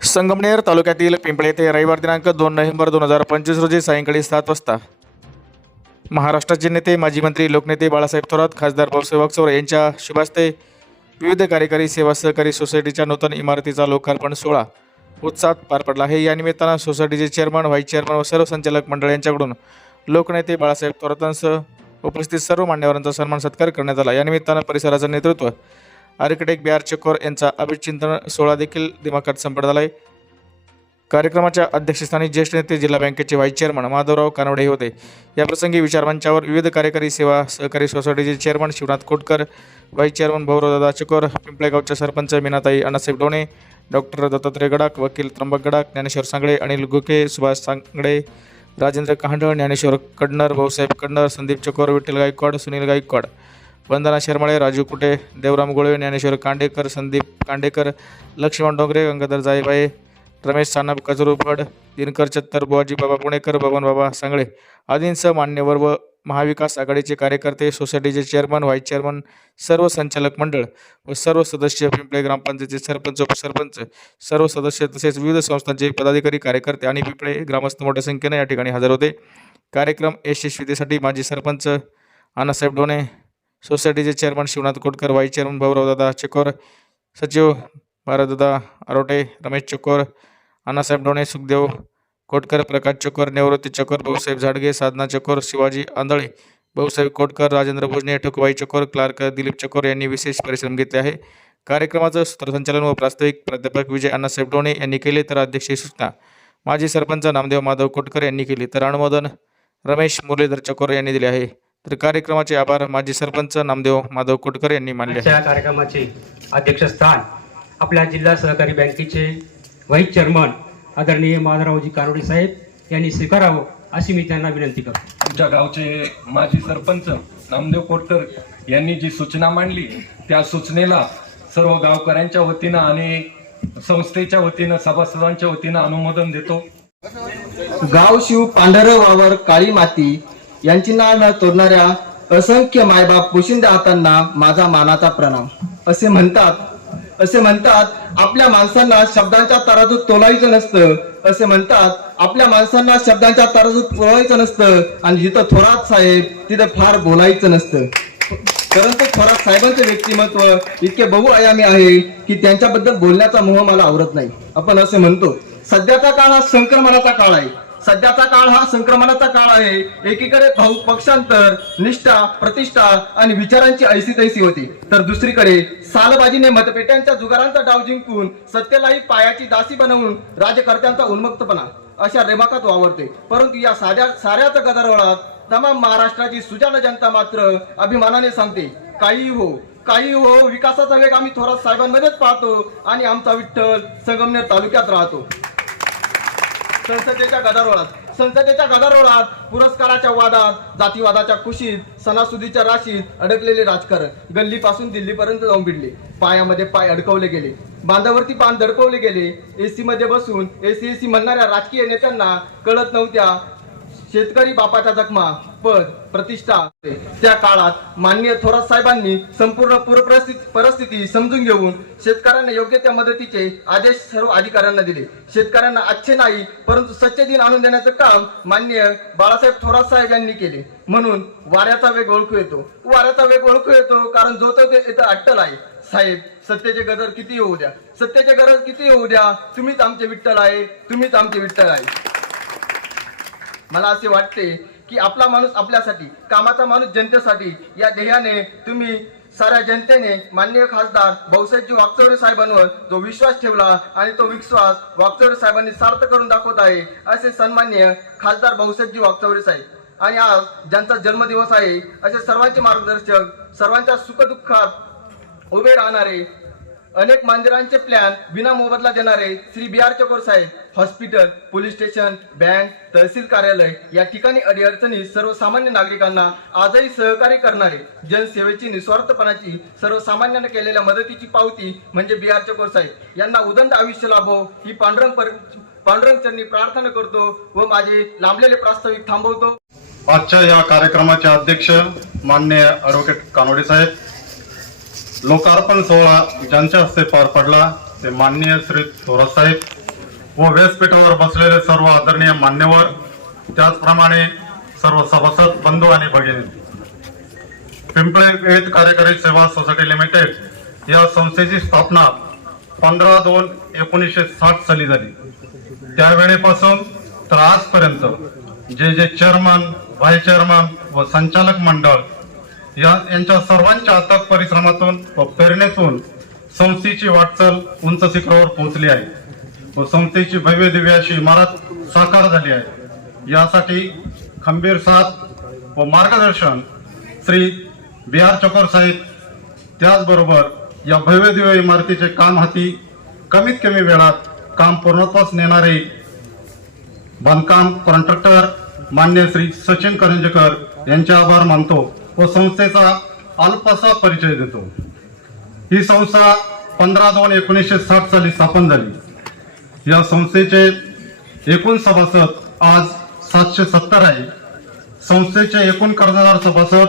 संगमनेर तालुक्यातील पिंपळे येथे रविवार दिनांक दोन नोव्हेंबर दोन हजार पंचवीस रोजी सायंकाळी सात वाजता महाराष्ट्राचे नेते माजी मंत्री लोकनेते बाळासाहेब थोरात खासदार भाऊसाहेब चौर यांच्या शुभास्ते विविध कार्यकारी सेवा सहकारी सोसायटीच्या नूतन इमारतीचा लोकार्पण सोहळा उत्साहात पार पडला आहे. या निमित्तानं सोसायटीचे चेअरमन व्हाईस चेअरमन व सर्व संचालक मंडळ यांच्याकडून लोकनेते बाळासाहेब थोरातांसह उपस्थित सर्व मान्यवरांचा सन्मान सत्कार करण्यात आला. या निमित्तानं परिसराचं नेतृत्व आर्किटेक्ट बी आर चकोर यांचा अभिचिंतन सोहळा देखील दिमाखात संपन्न आला आहे. कार्यक्रमाच्या अध्यक्षस्थानी ज्येष्ठ नेते जिल्हा बँकेचे व्हाईस चेअरमन माधवराव कानवडे हे होते. याप्रसंगी विचारमंचावर विविध कार्यकारी सेवा सहकारी सोसायटीचे chairman Shivnath Kotkar vice chairman Bhauraodada Chakor पिंपळेगावच्या sarpanch Meenatai Annasaheb Done doctor Dattatray Gadak वकील त्र्यंबक गडाक ज्ञानेश्वर सांगळे अनिल गुके सुभाष सांगळे राजेंद्र कांडळ ज्ञानेश्वर कडनर भाऊसाहेब कडनर संदीप चकोर विठ्ठल गायकवाड सुनील गायकवाड वंदना शर्माळे राजू कुटे देवराम गोळे ज्ञानेश्वर कांडेकर संदीप कांडेकर लक्ष्मण डोंगरे गंगाधर जायबाई रमेश सानप कजरूफड दिनकर चत्तर बुवाजी बाबा पुणेकर बबन बाबा सांगळे. आदींसह मान्यवर व महाविकास आघाडीचे कार्यकर्ते सोसायटीचे चेअरमन व्हाईस चेअरमन सर्व संचालक मंडळ व सर्व सदस्य पिंपळे ग्रामपंचायतीचे सरपंच उपसरपंच सर्व सदस्य तसेच विविध संस्थांचे पदाधिकारी कार्यकर्ते आणि पिंपळे ग्रामस्थ मोठ्या संख्येने या ठिकाणी हजर होते. कार्यक्रम यशस्वीतेसाठी माजी सरपंच अण्णासाहेब डोणे सोसायटीचे chairman Shivnath Kotkar vice chairman Bhauraodada Chakor सचिव भारतदादा आरोटे रमेश चकोर अण्णासाहेब डोणे सुखदेव कोटकर प्रकाश चकोर निवृत्ती चकोर भाऊसाहेब झाडगे साधना चकोर शिवाजी आंधळे भाऊसाहेब कोटकर राजेंद्र भोजने ठोकबाई चकोर क्लार्क दिलीप चकोर यांनी विशेष परिश्रम घेतले आहे. कार्यक्रमाचं सूत्रसंचालन व प्रास्ताविक प्राध्यापक विजय अण्णासाहेब डोणे यांनी केले तर अध्यक्षीय सूचना माजी सरपंच नामदेव माधव कोटकर यांनी केली तर अनुमोदन रमेश मुरलीधर चकोर यांनी दिले आहे. तर कार्यक्रमाचे आभार माजी सरपंच नामदेव माधव कोटकर यांनी मानले आजच्या कार्यक्रमाचे अध्यक्षस्थान आपल्या जिल्हा सहकारी बँकेचे व्हाईस चेअरमन आदरणीय माधवरावजी कारोडे साहेब यांनी स्वीकारावं अशी मी त्यांना विनंती करतो. आमच्या गावचे माजी सरपंच नामदेव कोटकर यांनी जी सूचना मांडली त्या सूचनेला सर्व गावकऱ्यांच्या वतीनं आणि संस्थेच्या वतीनं सभासदांच्या वतीनं अनुमोदन देतो. गाव शिव पांढर वावर काळी माती यांची नाळ न तोडणाऱ्या असंख्य मायबाप पोशिंदे हातांना माझा मानाचा प्रणाम. असे म्हणतात असे म्हणतात आपल्या माणसांना शब्दांच्या तराजूत तोलायचं नसतं. असे म्हणतात आपल्या माणसांना शब्दांच्या तराजूत तोलायचं नसतं. आणि जिथं थोरात साहेब तिथं फार बोलायचं नसतं. परंतु थोरात साहेबांचे व्यक्तिमत्व इतके बहुआयामी आहे की त्यांच्याबद्दल बोलण्याचा मोह मला आवडत नाही. आपण असे म्हणतो सध्याचा काळ हा संक्रमणाचा काळ आहे. सध्याचा काळ हा संक्रमणाचा काळ आहे. एकीकडे भाऊ पक्षांतर निष्ठा प्रतिष्ठा आणि विचारांची ऐसी तैसी होती. तर दुसरीकडे सालबाजीने मतपेट्यांच्या जुगारांचा डाव जिंकून सत्तेलाही पायाची दासी बनवून राज्यकर्त्यांचा उन्मुक्तपणा अशा रेमाकात वावरते. परंतु या साध्या साऱ्याच गदारोळात तमाम महाराष्ट्राची सुजाण जनता मात्र अभिमानाने सांगते काही हो काही हो विकासाचा वेग आम्ही थोरात साहेबांमध्येच पाहतो आणि आमचा विठ्ठल संगमनेर तालुक्यात राहतो. संसदेच्या गदारोळात संसदेच्या गदारोळात पुरस्काराच्या वादात जातीवादाच्या कुशीत सणासुदीच्या राशीत अडकलेले राजकारण गल्लीपासून दिल्लीपर्यंत जाऊन भिडले. पायामध्ये पाय अडकवले गेले. बांधावरती पान दडकवले गेले. एसी मध्ये बसून एसी एसी म्हणणाऱ्या राजकीय नेत्यांना कळत नव्हत्या शेतकरी बापाच्या जखमा पद प्रतिष्ठा त्या काळात माननीय थोरात साहेबांनी संपूर्ण पूर परिस्थिती समजून घेऊन शेतकऱ्यांना योग्य त्या मदतीचे आदेश सर्व अधिकाऱ्यांना दिले. शेतकऱ्यांना अच्छे नाही परंतु सच्चे दिन आणून देण्याचं काम माननीय बाळासाहेब थोरात साहेब यांनी केले. म्हणून वाऱ्याचा वेग ओळखू येतो. वाऱ्याचा वेग ओळखू येतो कारण जो तो इथं अट्टल आहे. साहेब सत्तेचे गदर किती येऊ द्या? सत्तेचे गरज किती येऊ द्या? तुम्हीच आमचे विठ्ठल आहे. तुम्हीच आमचे विठ्ठल आहे. मला असे वाटते की आपला माणूस आपल्यासाठी कामाचा माणूस जनतेसाठी या ध्येयाने तुम्ही साऱ्या जनतेने माननीय खासदार भाऊसाहेबजी वागचौरे साहेबांवर जो विश्वास ठेवला आणि तो विश्वास वागचौरे साहेबांनी सार्थ करून दाखवत आहे असे सन्मान्य खासदार भाऊसाहेबजी वागचौरे साहेब. आणि आज ज्यांचा जन्मदिवस आहे असे सर्वांचे मार्गदर्शक सर्वांच्या सुखदुःखात उभे राहणारे अनेक मंदिरांचे प्लॅन विना मोबदला देणारे Shri B R Chakor saheb hospital police station bank tehsil कार्यालय या ठिकाणी अडीअडचणी सर्वसामान्य नागरिकांना आजही सहकार्य करणारे जनसेवेची निस्वार्थपणाची सर्वसामान्यांना केलेल्या मदतीची पावती म्हणजे बी आर चकोर साहेब. यांना उदंड आयुष्य लाभो ही पांडुरंग पांडुरंग चरणी प्रार्थना करतो व माझे लांबलेले प्रास्ताविक थांबवतो. आजच्या या कार्यक्रमाचे अध्यक्ष मान्य ॲडव्होकेट कानोडे साहेब लोकार्पण सोहळा ज्यांच्या हस्ते पार पडला ते माननीय श्री थोरासाहेब व व्यासपीठावर बसलेले सर्व आदरणीय मान्यवर त्याचप्रमाणे सर्व सभासद बंधू आणि भगिनी. पिंपळे वेद कार्यकारी सेवा सोसायटी लिमिटेड या संस्थेची स्थापना पंधरा दोन एकोणीसशे साठ साली झाली. त्यावेळेपासून तर आजपर्यंत जे जे चेअरमन व्हाईस चेअरमन व संचालक मंडळ यांच्या सर्वांच्या अथक परिश्रमातून व प्रेरणेतून संस्थेची वाटचाल उंच शिखरावर पोहोचली आहे. व संस्थेची भव्य दिव्य अशी इमारत साकार झाली आहे. यासाठी खंबीर साथ व मार्गदर्शन श्री बी आर चकोर साहेब त्याचबरोबर या भव्य दिव्य इमारतीचे काम हाती कमीत कमी वेळात काम पूर्णत्वास नेणारे बांधकाम कॉन्ट्रॅक्टर मान्य श्री सचिन करंजकर यांचे आभार मानतो. व संस्थेचा अल्पसा परिचय देतो. ही संस्था पंधरा दोन एकोणीसशे साठ साली स्थापन झाली. या संस्थेचे एकूण सभासद आज सातशे सत्तर आहे. संस्थेचे एकूण कर्जदार सभासद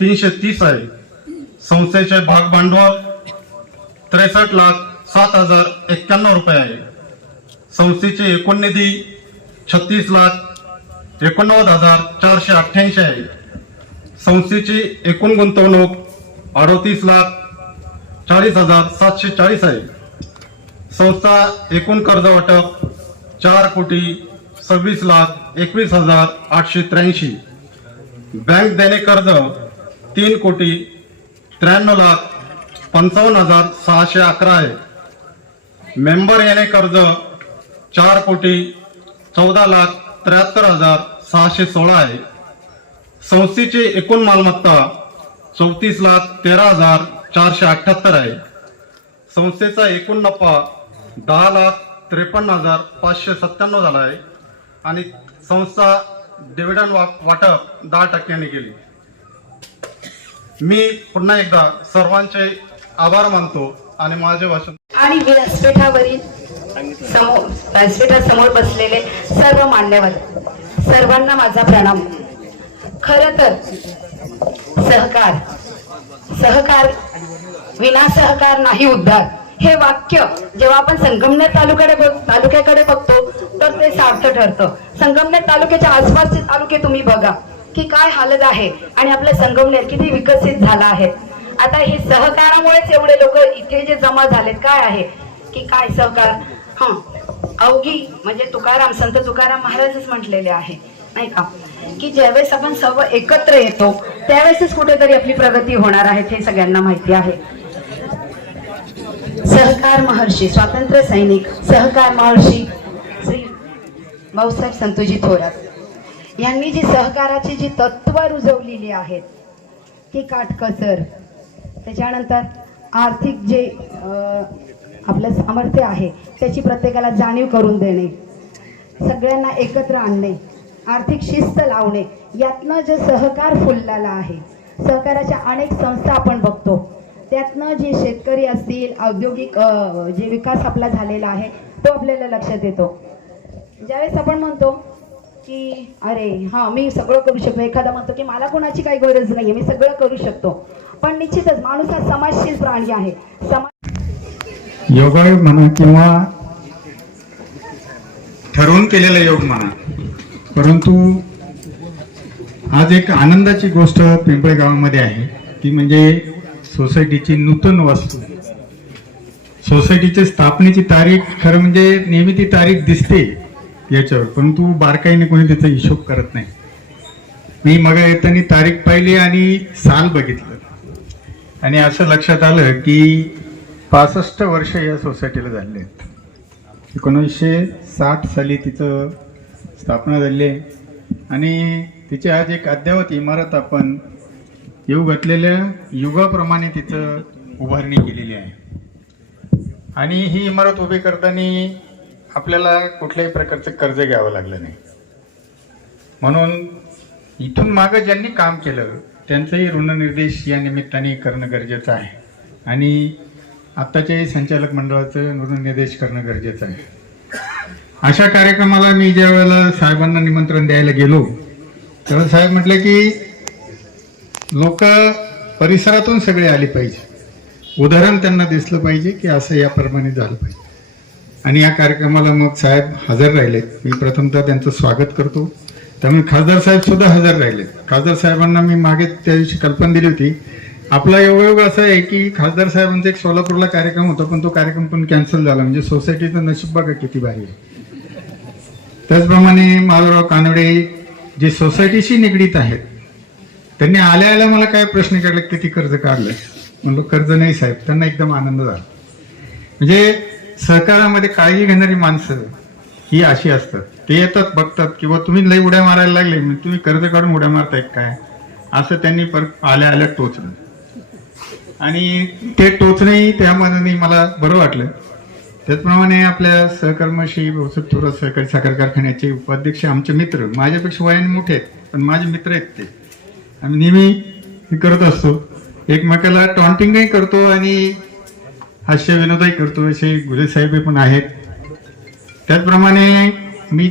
तीनशे तीस आहे. संस्थेचे भाग भांडवल त्रेसष्ट लाख सात हजार एक्क्याण्णव रुपये आहे. संस्थेचे एकूण निधी छत्तीस लाख एकोणनव्वद हजार चारशे अठ्ठ्याऐंशी आहे. संस्थेची एकूण गुंतवणूक अडतीस लाख चाळीस हजार सातशे चाळीस आहे. संस्था एकूण कर्ज वाटप चार कोटी सव्वीस लाख एकवीस हजार आठशे त्र्याऐंशी. बँक देणे कर्ज तीन कोटी त्र्याण्णव लाख पंचावन्न हजार सहाशे अकरा आहे. मेंबर येणे कर्ज चार कोटी चौदा लाख त्र्याहत्तर हजार सहाशे सोळा आहे. संस्थेची एकूण मालमत्ता चौतीस लाख तेरा हजार चारशे अठ्ठ्याहत्तर आहे. संस्थेचा एकूण नफा दहा लाख त्रेपन्न हजार पाचशे सत्त्याण्णव झाला आहे आणि संस्था डिव्हिडंड वा वाटप दहा टक्क्यांनी केली. मी पुन्हा एकदा सर्वांचे आभार मानतो आणि माझे भाषण आणि व्यासपीठावरील समोर व्यासपीठासमोर बसलेले सर्व मान्यवर सर्वांना माझा प्रणाम. खर तर सहकार. सहकार विना सहकार नाही उद्धार. हे वाक्य जेव्हा आपण संगमनेर तालुक्याकडे बघ- तालुक्याकडे बघतो तर ते सार्थ ठरतं. संगमनेर तालुक्याच्या आसपासचे तालुके तुम्ही बघा की काय हालत आहे आणि आपलं संगमनेर किती विकसित झालं आहे. आता हे सहकारामुळेच एवढे लोक इथे जे जमा झालेत काय आहे? की काय सहकार? हा. अवघी म्हणजे तुकाराम संत तुकाराम महाराजच म्हटलेले आहे नाही का? की ज्यावेळेस आपण सर्व एकत्र येतो त्यावेळेसच कुठेतरी आपली प्रगती होणार आहे हे सगळ्यांना माहिती आहे. सहकार महर्षी स्वातंत्र्य सैनिक सहकार महर्षी श्री भाऊसाहेब संतोजी थोरात यांनी जी सहकाराची जी तत्व रुजवलेली आहेत की काटकसर त्याच्यानंतर आर्थिक जे अं, आपलं सामर्थ्य आहे त्याची प्रत्येकाला जाणीव करून देणे सगळ्यांना एकत्र आणणे आर्थिक शिस्त लावणे यातनं जे सहकार फुललेला आहे सहकाराच्या अनेक संस्था आपण बघतो. त्यातनं जे शेतकरी असतील औद्योगिक जे विकास आपला झालेला आहे तो आपल्याला लक्षात येतो. ज्यावेळेस आपण म्हणतो की अरे हा मी सगळं करू शकतो. एखादा म्हणतो की मला कोणाची काही गरज नाहीये मी सगळं करू शकतो. पण निश्चितच माणूस हा समाजशील प्राणी आहे. समाज योग म्हणा किंवा ठरवून केलेला योग म्हणा परंतु आज एक आनंदाची गोष्ट पिंपळे गावामध्ये आहे ती म्हणजे सोसायटीची नूतन वास्तू. सोसायटीच्या स्थापनेची तारीख खरं म्हणजे नेहमी ती तारीख दिसते याच्यावर परंतु बारकाईने कोणी त्याचा हिशोब करत नाही. मी मग येताना तारीख पाहिली आणि साल बघितलं. आणि असं लक्षात आलं की पासष्ट वर्ष या सोसायटीला झाले आहेत. एकोणीसशे साठ साली तिचं स्थापना झाली आहे आणि तिची आज एक अद्ययावत इमारत आपण येऊ घातलेल्या युगाप्रमाणे तिचं उभारणी केलेली आहे. आणि ही इमारत उभी करताना आपल्याला कुठल्याही प्रकारचं कर्ज घ्यावं लागलं नाही. म्हणून इथून मागं ज्यांनी काम केलं त्यांचंही ऋणनिर्देश या निमित्ताने करणं गरजेचं आहे. आणि आत्ताच्याही संचालक मंडळाचं ऋणनिर्देश करणं गरजेचं आहे. अशा कार्यक्रमाला मी ज्या वेळेला साहेबांना निमंत्रण द्यायला गेलो तेव्हा साहेब म्हटलं की लोक परिसरातून सगळे आले पाहिजे. उदाहरण त्यांना दिसलं पाहिजे की असं याप्रमाणे झालं पाहिजे. आणि या कार्यक्रमाला मग साहेब हजर राहिलेत मी प्रथमतः त्यांचं स्वागत करतो. त्यामुळे खासदार साहेब सुद्धा हजर राहिलेत खासदार साहेबांना मी मागे त्या दिवशी कल्पना दिली होती. आपला योगायोग असा आहे की खासदार साहेबांचा एक सोलापूरला कार्यक्रम होता पण तो कार्यक्रम पण कॅन्सल झाला. म्हणजे सोसायटीचं नशीब बघा किती भारी आहे. त्याचप्रमाणे माधवराव कानडे जे सोसायटीशी निगडीत आहेत त्यांनी आल्या आल्या मला काय प्रश्न काढले किती कर्ज काढलं? म्हणलं कर्ज नाही साहेब त्यांना एकदम आनंद झाला. म्हणजे सहकारामध्ये काळजी घेणारी माणसं ही अशी असतात. ते येतात बघतात किंवा तुम्ही लई उड्या मारायला लागले मग तुम्ही कर्ज काढून उड्या मारताय काय? असं त्यांनी पर आल्या आल्या टोचलं. आणि ते टोचणंही त्यामध्ये मला बरं वाटलं. त्याचप्रमाणे आपल्या सहकर्मशी भाऊसाहेब थोरात सहकारी साखर कारखान्याचे उपाध्यक्ष आमचे मित्र माझ्यापेक्षा वयाने मोठे आहेत पण माझे मित्र आहेत ते. आम्ही नेहमी करत असतो. एकमेकाला टॉन्टिंगही करतो आणि हास्य विनोदही करतो असे गुले साहेब पण आहेत. त्याचप्रमाणे मी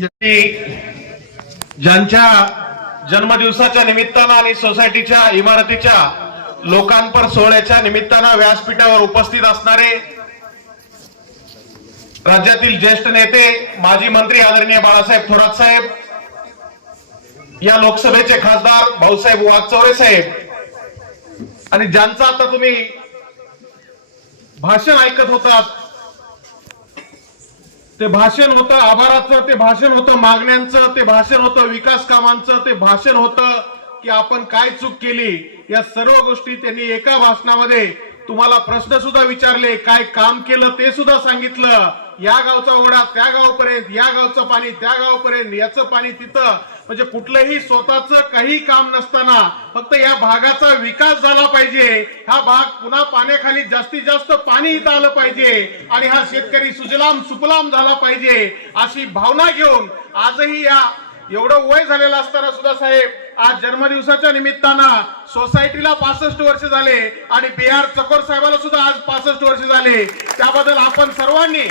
ज्यांच्या जन्मदिवसाच्या निमित्तानं आणि सोसायटीच्या इमारतीच्या लोकांपर सोहळ्याच्या निमित्तानं व्यासपीठावर उपस्थित असणारे राज्यातील ज्येष्ठ नेते माजी मंत्री आदरणीय बाळासाहेब थोरात साहेब या लोकसभेचे खासदार भाऊसाहेब वाघचौरे साहेब. आणि ज्यांचं आता तुम्ही भाषण ऐकत होतात ते भाषण होतं आभाराचं ते भाषण होतं मागण्यांचं ते भाषण होतं विकास कामांचं ते भाषण होतं की आपण काय चूक केली या सर्व गोष्टी त्यांनी एका भाषणामध्ये तुम्हाला प्रश्न सुद्धा विचारले काय काम केलं ते सुद्धा सांगितलं. या गावचा ओढा त्या गावपर्यंत या गावचं पाणी त्या गावपर्यंत याचं पाणी तिथं. म्हणजे कुठलंही स्वतःच काही काम नसताना फक्त या भागाचा विकास झाला पाहिजे. हा भाग पुन्हा पाण्याखाली जास्तीत जास्त पाणी इथं आलं पाहिजे. आणि हा शेतकरी सुजलाम सुफलाम झाला पाहिजे अशी भावना घेऊन आजही या एवढं वय झालेलं असताना सुद्धा साहेब आज जन्मदिवसाच्या निमित्तानं सोसायटीला पासष्ट वर्ष झाले आणि बिहार चकोर साहेबाला सुद्धा आज पासष्ट वर्ष झाले. त्याबद्दल आपण सर्वांनी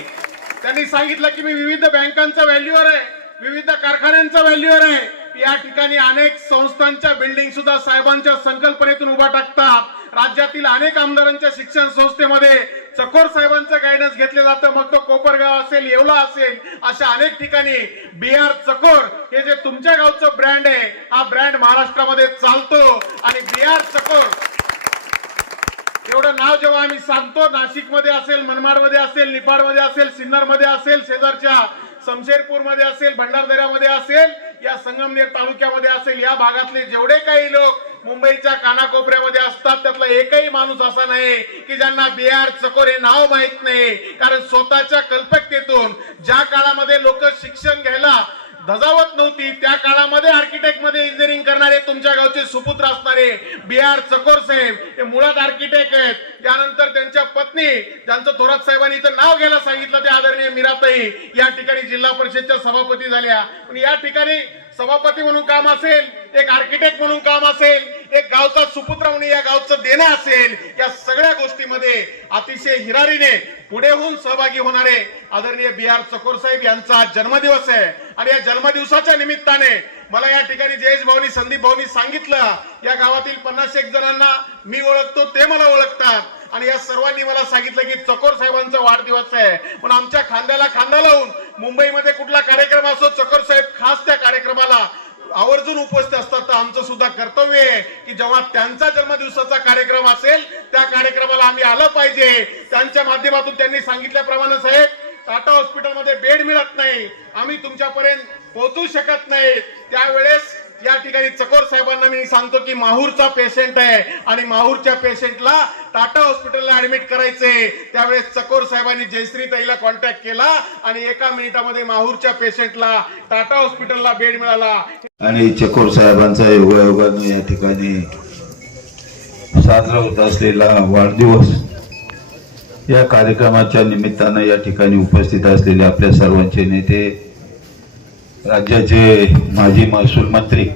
त्यांनी सांगितलं की मी विविध बँकांचा व्हॅल्युअर आहे विविध कारखान्यांचा व्हॅल्युअर आहे. या ठिकाणी अनेक संस्थांच्या बिल्डिंग सुद्धा साहेबांच्या संकल्पनेतून उभा टाकतात. राज्यातील अनेक आमदारांच्या शिक्षण संस्थेमध्ये चकोर साहेबांचं गायडन्स घेतलं जातं. मग तो कोपरगाव असेल येवला असेल अशा अनेक ठिकाणी बिहार चकोर हे जे तुमच्या गावचं ब्रँड आहे हा ब्रँड महाराष्ट्रामध्ये चालतो. आणि बिहार चकोर एवढं नाव जेव्हा आम्ही सांगतो नाशिकमध्ये असेल मनमाडमध्ये असेल निफाडमध्ये असेल सिन्नरमध्ये असेल शेजारच्या शमशेरपूरमध्ये असेल भंडारदऱ्यामध्ये असेल या संगमनेर तालुक्यामध्ये असेल या भागातले जेवढे काही लोक मुंबईच्या कानाकोपऱ्यामध्ये असतात त्यातला एकही माणूस असा नाही की ज्यांना बिहार चकोर हे नाव माहीत नाही. कारण स्वतःच्या कल्पकतेतून ज्या काळामध्ये लोक शिक्षण घ्यायला धजावत नव्हती. त्या काळामध्ये आर्किटेक्टमध्ये इंजिनिअरिंग करणारे तुमच्या गावचे सुपुत्र असणारे बी आर चकोर साहेब हे मुळात आर्किटेक्ट आहेत. त्यानंतर त्यांच्या पत्नी ज्यांचं थोरात साहेबांनी इथं नाव घ्यायला सांगितलं ते आदरणीय मीराताई या ठिकाणी जिल्हा परिषदच्या सभापती झाल्या. पण या ठिकाणी सभापती म्हणून काम असेल एक आर्किटेक्ट म्हणून काम असेल एक गावचा सुपुत्र म्हणून या गावचं देणं असेल या सगळ्या गोष्टीमध्ये अतिशय हिरारीने पुढे होऊन सहभागी होणारे आदरणीय बी आर चकोर साहेब यांचा जन्मदिवस आहे. आणि या जन्मदिवसाच्या निमित्ताने मला या ठिकाणी जयेश भाऊनी संदीप भाऊनी सांगितलं या गावातील पन्नास एक जणांना मी ओळखतो ते मला ओळखतात. आणि या सर्वांनी मला सांगितलं की चकोर साहेबांचा वाढदिवस आहे. पण आमच्या खांद्याला खांदा लावून मुंबईमध्ये कुठला कार्यक्रम असो चकोर साहेब खास त्या कार्यक्रमाला आवर्जून उपस्थित असतात तर आमचं सुद्धा कर्तव्य आहे की जेव्हा त्यांचा जन्मदिवसाचा कार्यक्रम असेल त्या कार्यक्रमाला आम्ही आलं पाहिजे. त्यांच्या माध्यमातून त्यांनी सांगितल्याप्रमाणे साहेब टाटा हॉस्पिटलमध्ये बेड मिळत नाही. आम्ही तुमच्यापर्यंत पोहोचू शकत नाही. त्यावेळेस या ठिकाणी चकोर साहेबांना मी सांगतो की माहूरचा पेशंट आहे आणि माहूरच्या पेशंटला टाटा हॉस्पिटलला ऍडमिट करायचंय. त्यावेळेस चकोर साहेबांनी जयश्री ताईला कॉन्टॅक्ट केला आणि एका मिनिटामध्ये माहूरच्या पेशंटला टाटा हॉस्पिटलला बेड मिळाला. आणि चकोर साहेबांचा योगायोगानं या ठिकाणी साजरा होत असलेला वाढदिवस या कार्यक्रमाच्या निमित्तानं या ठिकाणी उपस्थित असलेले आपल्या सर्वांचे नेते राज्याचे माजी महसूल मंत्री.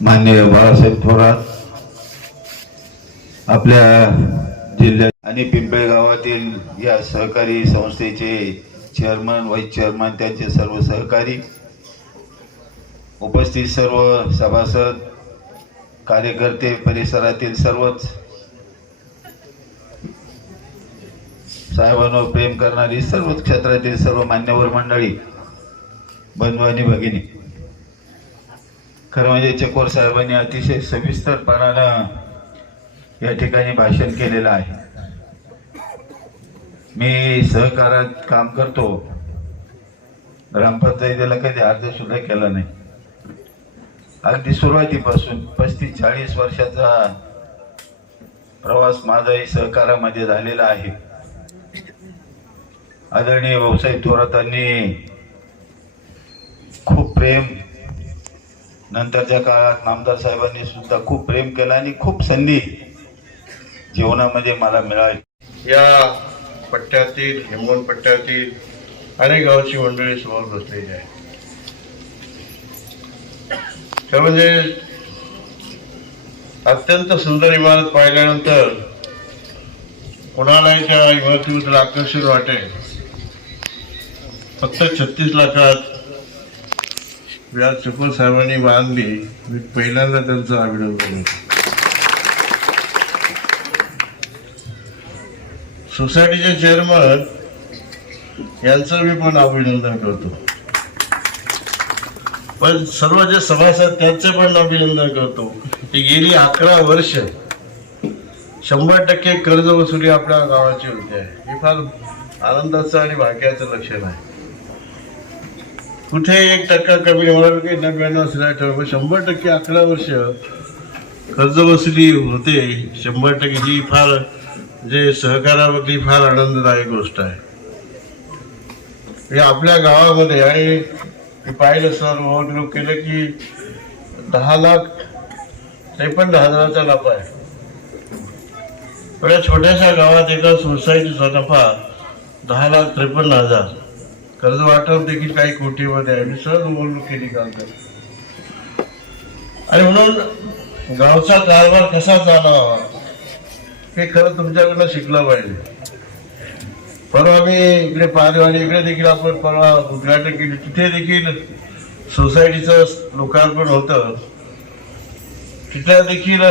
माननीय बाळासाहेब थोरात आपल्या जिल्ह्यात आणि पिंपळे गावातील या सहकारी संस्थेचे चेअरमन व्हाईस चेअरमन त्यांचे सर्व सहकारी उपस्थित सर्व सभासद कार्यकर्ते परिसरातील सर्वच साहेबांवर प्रेम करणारी सर्व क्षेत्रातील सर्व मान्यवर मंडळी बंधू आणि भगिनी. खरं म्हणजे चकोर साहेबांनी अतिशय सविस्तरपणानं या ठिकाणी भाषण केलेलं आहे. मी सहकारात काम करतो. ग्रामपंचायतीला कधी अर्ज सुद्धा केला नाही. अगदी सुरुवातीपासून पस्तीस चाळीस वर्षाचा प्रवास माझाही सहकारामध्ये झालेला आहे. आदरणीय भाऊसाहेब थोरातांनी खूप प्रेम नंतरच्या काळात नामदार साहेबांनी सुद्धा खूप प्रेम केलं आणि खूप संधी जीवनामध्ये मला मिळाली. या पट्ट्यातील हिंगोन पट्ट्यातील अनेक गावची मंडळी समोर बसलेली आहे त्यामध्ये म्हणजे अत्यंत सुंदर इमारत पाहिल्यानंतर कोणालाही त्या इमारतीबद्दल आकर्षण वाटेल. फक्त छत्तीस लाखात व्याज चपल साहेबांनी बांधली. मी पहिल्यांदा त्यांचं अभिनंदन सोसायटीचे चेअरमन यांचं मी पण अभिनंदन करतो. पण सर्व जे सभासद त्यांचे पण अभिनंदन करतो. की गेली अकरा वर्ष. शंभर टक्के कर्ज वसुली आपल्या गावाची होते. हे फार आनंदाचं आणि भाग्याचं लक्षण आहे. कुठे एक टक्का कमी होणार की नव्याण्णव असल्या ठरवलं? शंभर टक्के अकरा वर्ष कर्ज वसुली होते. शंभर टक्के ही फार म्हणजे जे सहकारामधली फार आनंददायक गोष्ट आहे. हे आपल्या गावामध्ये आणि मी पाहिलं सर ओव्हरलोक केलं की दहा लाख त्रेपन्न हजाराचा नफा आहे. पण या छोट्याशा गावात एका सोसायटीचा नफा दहा लाख त्रेपन्न हजार. कर्ज वाटप देखील काही कोटीमध्ये आहे. मी सहज ओव्हरलोक केली काल आणि म्हणून गावचा कारभार कसा चालावा हे खरं तुमच्याकडनं शिकलं पाहिजे. परवा मी इकडे पारवाडी इकडे देखील आपण परवा उद्घाटन केले. तिथे देखील सोसायटीचं लोकार्पण होतं. तिथल्या देखील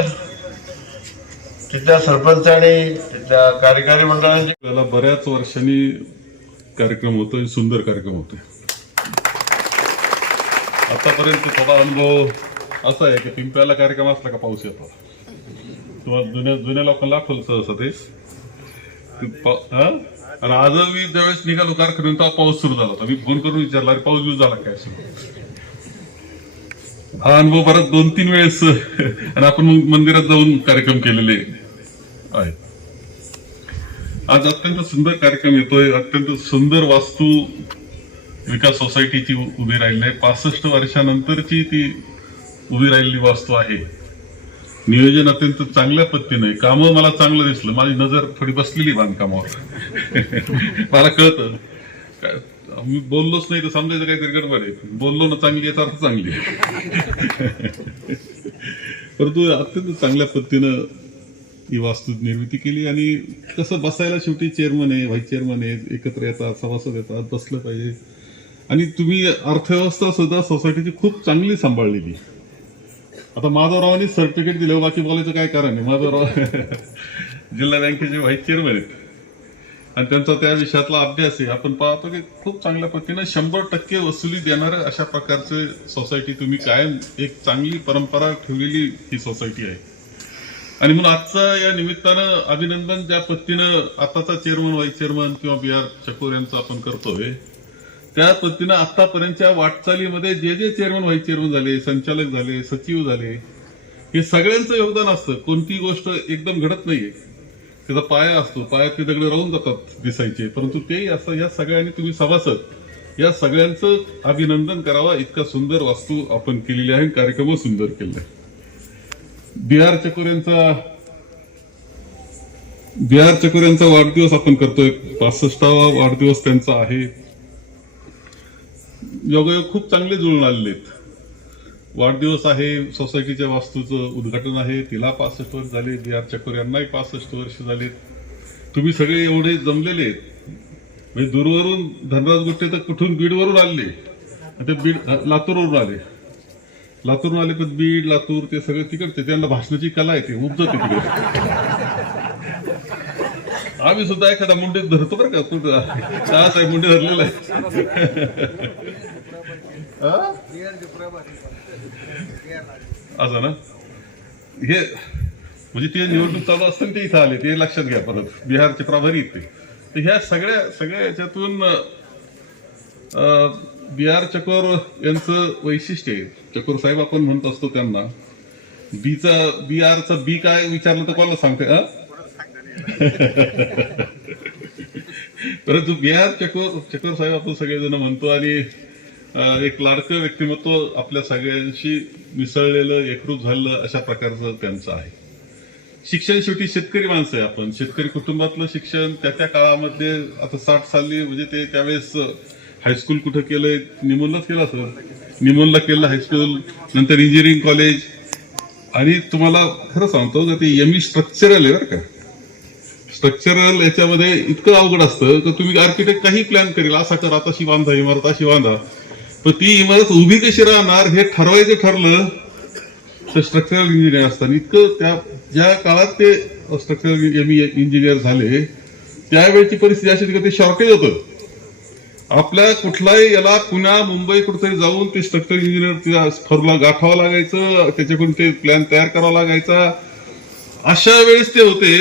तिथल्या सरपंचाने तिथल्या कार्यकारी मंडळाने त्याला बऱ्याच वर्षांनी कार्यक्रम होतो सुंदर कार्यक्रम होतोय. आतापर्यंत थोडा अनुभव असा आहे की पिंपळ्याला कार्यक्रम असला का पाऊस येतो? तुम्हाला जुन्या जुन्या लोकांना आठवलं सहसा तेच ते हा? आणि आज मी ज्यावेळेस निघालो कारखान्यात तेव्हा पाऊस सुरू झाला होता. मी फोन करून विचारला अरे पाऊस बिऊस झाला काय? सुरू हा अनुभव परत दोन तीन वेळेस आणि आपण मग मंदिरात जाऊन कार्यक्रम केलेले आहेत. आज अत्यंत सुंदर कार्यक्रम येतोय. अत्यंत सुंदर वास्तू विकास सोसायटीची उभी राहिली आहे. पासष्ट वर्षानंतरची ती उभी राहिलेली वास्तू आहे. नियोजन अत्यंत चांगल्या पद्धतीने. कामं मला चांगलं दिसलं. माझी नजर थोडी बसलेली बांधकामावर. मला कळतं. काय- मी बोललोच नाही तर समजायचं काहीतरी गडबड आहे. बोललो ना चांगली आहे तर अर्थ चांगली आहे. परंतु अत्यंत चांगल्या पद्धतीनं ही वास्तू निर्मिती केली आणि कसं बसायला शेवटी चेअरमन आहे व्हाईस चेअरमन आहे एकत्र येतात सभासद येतात बसलं पाहिजे. आणि तुम्ही अर्थव्यवस्था सुद्धा सोसायटीची खूप चांगली सांभाळलेली. आता माधवरावांनी सर्टिफिकेट दिलं बाकी बोलायचं काय कारण आहे? माधवराव जिल्हा बँकेचे व्हाईस चेअरमन आहेत. आणि त्यांचा त्या विषयातला अभ्यास आहे. आपण पाहतो की खूप चांगल्या पद्धतीनं शंभर टक्के वसुली देणारं अशा प्रकारचे सोसायटी तुम्ही कायम एक चांगली परंपरा ठेवलेली ही सोसायटी आहे. आणि म्हणून आजचं या निमित्तानं अभिनंदन ज्या पद्धतीनं आताचा चेअरमन व्हाईस चेअरमन किंवा बी आर चकोर यांचं आपण करतोय त्या पद्धतीनं आतापर्यंतच्या वाटचालीमध्ये जे जे चेअरमन व्हाईस चेअरमन झाले संचालक झाले सचिव झाले हे सगळ्यांचं योगदान असतं. कोणती गोष्ट एकदम घडत नाहीये. त्याचा पाया असतो. पाया ते दगड राहून जातात दिसायचे. परंतु ते असं या सगळ्यांनी तुम्ही सभासद या सगळ्यांचं अभिनंदन करावं. इतका सुंदर वास्तू आपण केलेली आहे कार्यक्रम सुंदर केले बी आर चकोर यांचा बी आर चकोर यांचा वाढदिवस आपण करतोय. पासष्टावा वाढदिवस त्यांचा आहे. योगायोग खूप चांगले जुळून आलेले आहेत वाढदिवस आहे सोसायटीच्या वास्तूचं उद्घाटन आहे. तिला पासष्ट वर्ष झाले बी आर चकोर यांनाही पासष्ट वर्ष झालेत. तुम्ही सगळे एवढे जमलेले आहेत. म्हणजे दूरवरून धनराज गुट्टे तर कुठून बीडवरून आले? ते बीड लातूरवरून आले. लातूरून आले पण बीड लातूर ते सगळे तिकडचे त्यांना भाषणाची कला आहे ते उपजते तिकडे. आम्ही सुद्धा एखादा मुंडे धरतो बरं का कुठं साहेब मुंडे धरलेला आहे. असं ना? हे म्हणजे ते निवडणूक चालू असताना ते इथं आले ते लक्षात घ्या परत. बिहारचे प्रभारी ते. तर ह्या सगळ्या सगळ्या याच्यातून बी आर चकोर यांचं वैशिष्ट्य आहे. चकोर साहेब आपण म्हणत असतो त्यांना बीचा चा बी काय विचारलं तर कोणाला सांगते परंतु बी आर चकोर चकोर साहेब आपण सगळेजण म्हणतो आणि एक लाडकं व्यक्तिमत्व आपल्या सगळ्यांशी मिसळलेलं एकरूप झालेलं अशा प्रकारचं त्यांचं आहे. शिक्षण शेवटी शेतकरी माणसं आहे आपण. शेतकरी कुटुंबातलं शिक्षण त्या त्या काळामध्ये आता साठ साली म्हणजे ते त्यावेळेस हायस्कूल कुठं केलंय? निमोनलाच केलं असं. निमोनला केलं हायस्कूल नंतर इंजिनिअरिंग कॉलेज. आणि तुम्हाला खरं सांगतो का ते एम ई स्ट्रक्चरल आहे बरं का? स्ट्रक्चरल याच्यामध्ये इतकं अवघड असतं तर तुम्ही आर्किटेक्ट काही प्लॅन करेल असा करा तशी बांधा इमारत अशी बांधा. पण ती इमारत उभी कशी राहणार हे ठरवायचं ठरलं तर स्ट्रक्चरल इंजिनियर असतात. इतकं त्या ज्या काळात ते स्ट्रक्चरल इंजिनियर झाले त्यावेळेची परिस्थिती अशी होती ते शॉर्टेज होतं. आपल्या कुठलाही याला पुण्या मुंबई कुठेतरी जाऊन ते स्ट्रक्चर इंजिनियर फॉर्मला गाठावं लागायचं त्याच्याकडून ते प्लॅन तयार करावा लागायचा. अशा वेळेस ते होते.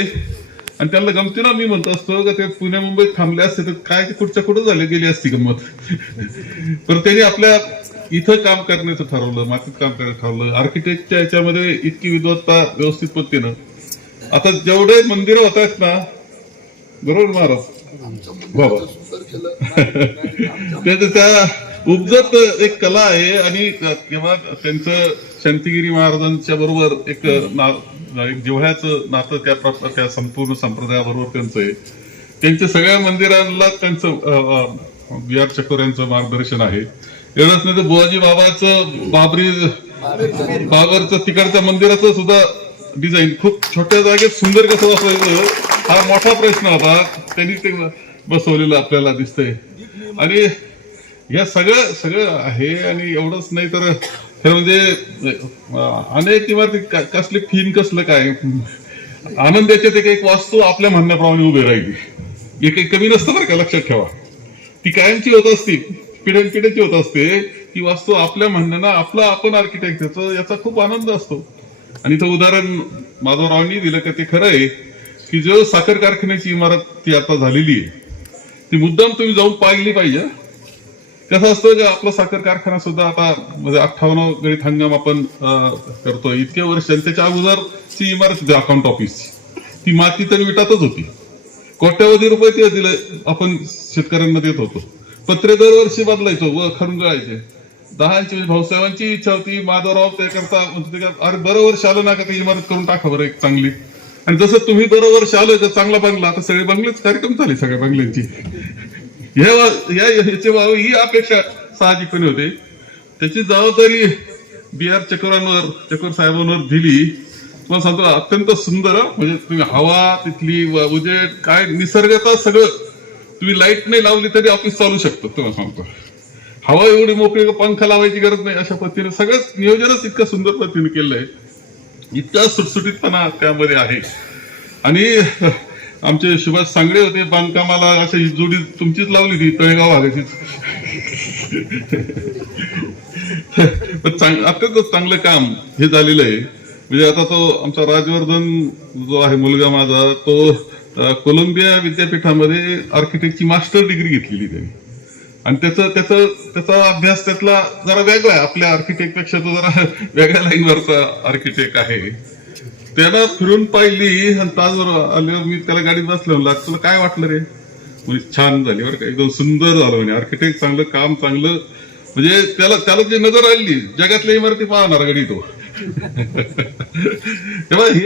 आणि त्यांना गमतीनं मी म्हणतो असतो का ते पुण्या मुंबईत थांबले असते तर काय कुठच्या कुठं झाले गेली असती गंमत. पण त्यांनी आपल्या इथं काम करण्याचं ठरवलं मातीत काम करायचं ठरवलं. आर्किटेक्टच्या याच्यामध्ये इतकी विद्वत्ता व्यवस्थित पद्धतीनं. आता जेवढे मंदिरं होत आहेत ना बरोबर महाराज? बाबा त्या उपजत एक कला आहे आणि तेव्हा त्यांचं शांतिगिरी महाराजांच्या बरोबर एक ना- एक जिव्हाळ्याचं नातं त्या त्या संपूर्ण संप्रदायाबरोबर त्यांचं आहे. त्यांच्या सगळ्या मंदिरांना त्यांचं बी आर चकोर यांचं मार्गदर्शन आहे. एवढंच नाही तर बुवाजी बाबाचं बाबरी बाबरचं तिकडच्या मंदिराचं सुद्धा डिझाईन खूप छोट्या जागेत सुंदर कसं बसवायचं हा मोठा प्रश्न होता. त्यांनी ते बसवलेलं आपल्याला दिसतंय. आणि या सगळं सगळं आहे आणि एवढंच नाही तर हे म्हणजे अनेक इमारती कसली कसले थीम कसलं काय? आनंदाच्या ते एक वास्तू आपल्या म्हणण्याप्रमाणे उभी राहिली. एक काही कमी नसतं बरं का लक्षात ठेवा. ती कायमची होत असती पिढ्यानपिढ्याची होत असते ती वास्तू आपल्या म्हणण्यानं आपला आपण आर्किटेक्ट याचा याचा खूप आनंद असतो. आणि तो उदाहरण माधवरावांनी दिलं का ते खरं आहे. की जो साखर कारखान्याची इमारत ती आता झालेली आहे ती मुद्दाम तुम्ही जाऊन पाहिली पाहिजे. कसं असतं का आपला साखर कारखाना सुद्धा आता म्हणजे अठ्ठावन्न गणित हंगाम आपण करतोय. इतक्या वर्ष त्याच्या अगोदरची इमारत होती अकाउंट ऑफिस ती माती तर विटातच होती. कोट्यावधी रुपये ते दिले आपण शेतकऱ्यांना देत होतो. पत्रे दरवर्षी बदलायचो व खरून गळायचे दहाची म्हणजे भाऊसाहेबांची इच्छा होती माधवराव ते करता म्हणजे अरे बरं वर्ष आलं ना का ती इमारत करून टाका बरं एक चांगली. आणि जसं तुम्ही बरोबर वर्ष तर चांगला बंगला आता सगळे बंगलेच कार्यक्रम झाले सगळ्या बंगल्यांची. या या भाव ही अपेक्षा साहजिकपणे होते. त्याची जबाबदारी बी आर चकोरांवर चकोर साहेबांवर दिली. तुम्हाला सांगतो अत्यंत सुंदर म्हणजे तुम्ही हवा तिथली उजेड काय निसर्गाचा सगळं तुम्ही लाइट नाही लावली तरी ऑफिस चालू शकतो तुम्हाला सांगतो. हवा एवढी मोकळी पंखा लावायची गरज नाही अशा पद्धतीने सगळंच नियोजनच इतकं सुंदर पद्धतीने केलंय. इतका सुटसुटीतपणा त्यामध्ये आहे. आणि आमचे सुभाष सांगडे होते बांधकामाला अशा ही जोडी तुमचीच लावली ती तळेगाव भागाचीच. पण चांग- अत्यंत चांगलं काम हे झालेलं आहे. म्हणजे आता तो आमचा राजवर्धन जो आहे मुलगा माझा तो कोलंबिया विद्यापीठामध्ये आर्किटेक्टची मास्टर डिग्री घेतलेली त्यांनी. आणि त्याचं त्याचं त्याचा अभ्यास त्यातला जरा वेगळा आहे. आपल्या आर्किटेक्टपेक्षा तो जरा वेगळ्या लाईनवरचा आर्किटेक्ट आहे. त्यानं फिरून पाहिली आणि ताजवर आल्यावर मी त्याला गाडीत बसलो. म्हणलं तुला काय वाटलं रे? म्हणजे छान झाली बरं का. एकदम सुंदर झालं म्हणजे आर्किटेक्ट चांगलं काम चांगलं. म्हणजे त्याला त्याला जी नजर आली जगातल्या इमारती पाहणार गडी तो. तेव्हा ही